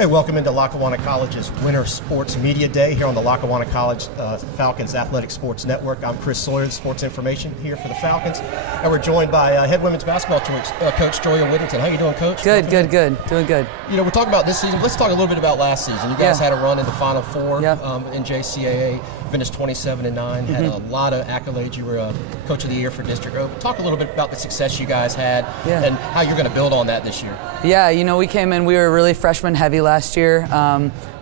Hey, welcome into Lackawanna College's Winter Sports Media Day here on the Lackawanna College Falcons Athletic Sports Network. I'm Chris Sawyer, the sports information here for the Falcons, and we're joined by head women's basketball coach Joya Whittington. How you doing, Coach? Good, doing good. You know, we're talking about this season. Let's talk a little bit about last season. You guys had a run in the Final Four in JCAA, finished 27-9, had a lot of accolades. You were Coach of the Year for District O. Talk a little bit about the success you guys had and how you're going to build on that this year. Yeah, you know, we came in, we were really freshman heavy last year.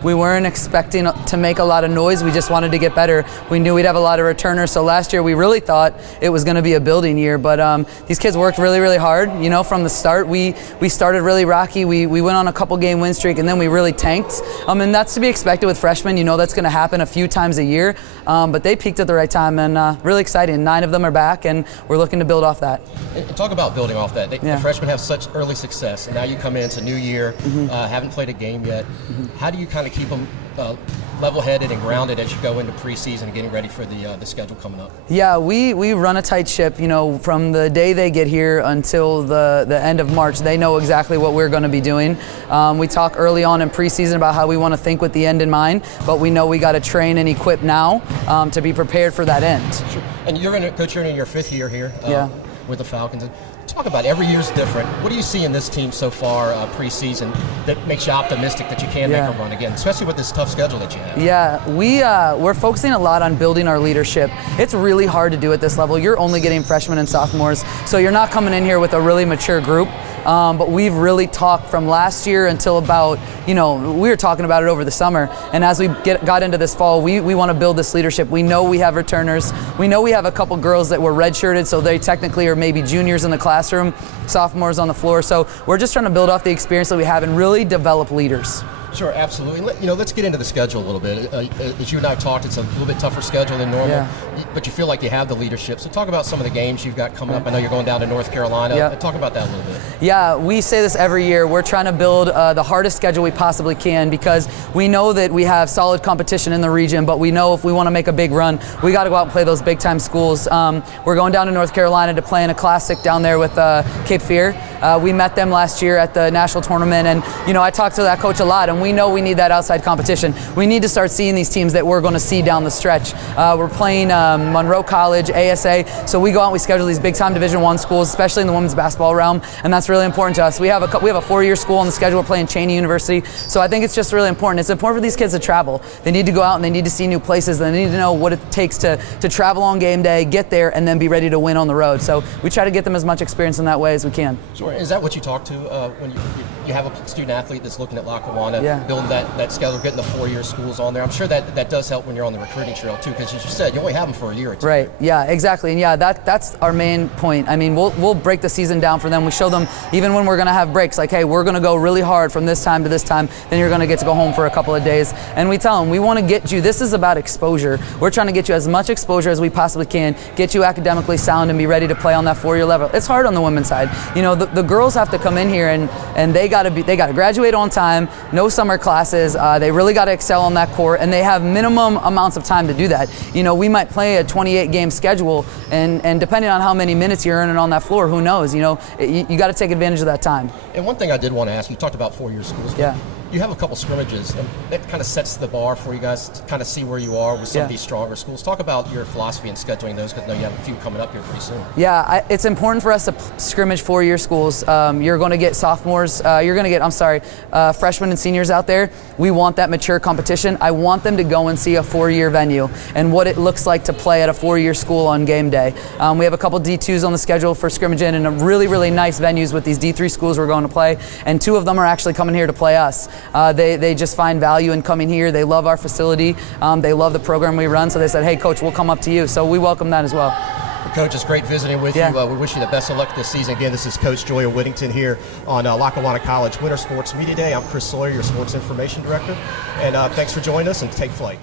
We weren't expecting to make a lot of noise. We just wanted to get better. We knew we'd have a lot of returners. So last year we really thought it was going to be a building year. But these kids worked really, really hard. You know, from the start, we started really rocky. We went on a couple game win streak, and then we really tanked. And that's to be expected with freshmen. You know, that's going to happen a few times a year. But they peaked at the right time, and really exciting. 9 of them are back, and we're looking to build off that. And talk about building off that. The freshmen have such early success, and now you come in, it's a new year, haven't played a game yet. How do you kind of keep them level-headed and grounded as you go into preseason and getting ready for the schedule coming up? Yeah, we run a tight ship. You know, from the day they get here until the end of March, they know exactly what we're going to be doing. We talk early on in preseason about how we want to think with the end in mind, but we know we got to train and equip now to be prepared for that end. Sure. And you're in your 5th year here with the Falcons. Talk about every year's different. What do you see in this team so far preseason that makes you optimistic that you can make a run again, especially with this tough schedule that you have? Yeah, we're focusing a lot on building our leadership. It's really hard to do at this level. You're only getting freshmen and sophomores, so you're not coming in here with a really mature group. But we've really talked from last year until about, we were talking about it over the summer. And as we got into this fall, we want to build this leadership. We know we have returners. We know we have a couple girls that were redshirted, so they technically are maybe juniors in the classroom, sophomores on the floor. So we're just trying to build off the experience that we have and really develop leaders. Sure, absolutely. Let's get into the schedule a little bit. As you and I talked, it's a little bit tougher schedule than normal, but you feel like you have the leadership. So talk about some of the games you've got coming up. I know you're going down to North Carolina. Talk about that a little bit. Yeah, we say this every year. We're trying to build the hardest schedule we possibly can because we know that we have solid competition in the region, but we know if we want to make a big run, we got to go out and play those big-time schools. We're going down to North Carolina to play in a classic down there with Cape Fear. We met them last year at the national tournament, and I talked to that coach a lot, and we know we need that outside competition. We need to start seeing these teams that we're going to see down the stretch. We're playing Monroe College, ASA, so we go out and we schedule these big-time Division I schools, especially in the women's basketball realm, and that's really important to us. We have a 4-year school on the schedule. We're playing Cheney University, so I think it's just really important. It's important for these kids to travel. They need to go out and they need to see new places. They need to know what it takes to travel on game day, get there, and then be ready to win on the road. So we try to get them as much experience in that way as we can. Sure. Is that what you talk to when you have a student athlete that's looking at Lackawanna, building that schedule, getting the 4-year schools on there? I'm sure that does help when you're on the recruiting trail too, because as you said, you only have them for a year or two. Right. Yeah. Exactly. And that's our main point. I mean, we'll break the season down for them. We show them even when we're going to have breaks, like, hey, we're going to go really hard from this time to this time. Then you're going to get to go home for a couple of days. And we tell them we want to get you. This is about exposure. We're trying to get you as much exposure as we possibly can, get you academically sound, and be ready to play on that 4-year level. It's hard on the women's side. The girls have to come in here and they got to graduate on time. No summer classes. They really got to excel on that court, and they have minimum amounts of time to do that. We might play a 28-game schedule, and depending on how many minutes you're earning on that floor, who knows? You got to take advantage of that time. And one thing I did want to ask you talked about 4-year schools. You have a couple scrimmages, and that kind of sets the bar for you guys to kind of see where you are with some of these stronger schools. Talk about your philosophy in scheduling those, because I know you have a few coming up here pretty soon. Yeah, it's important for us to scrimmage 4-year schools. You're going to get sophomores, freshmen and seniors out there. We want that mature competition. I want them to go and see a 4-year venue and what it looks like to play at a 4-year school on game day. We have a couple D2s on the schedule for scrimmaging and a really, really nice venues with these D3 schools we're going to play, and 2 of them are actually coming here to play us. They just find value in coming here. They love our facility. They love the program we run, so they said, hey, Coach, we'll come up to you. So we welcome that as well. Coach, it's great visiting with you. We wish you the best of luck this season. Again, this is Coach Joya Whittington here on Lackawanna College Winter Sports Media Day. I'm Chris Sawyer, your Sports Information Director. And thanks for joining us, and take flight.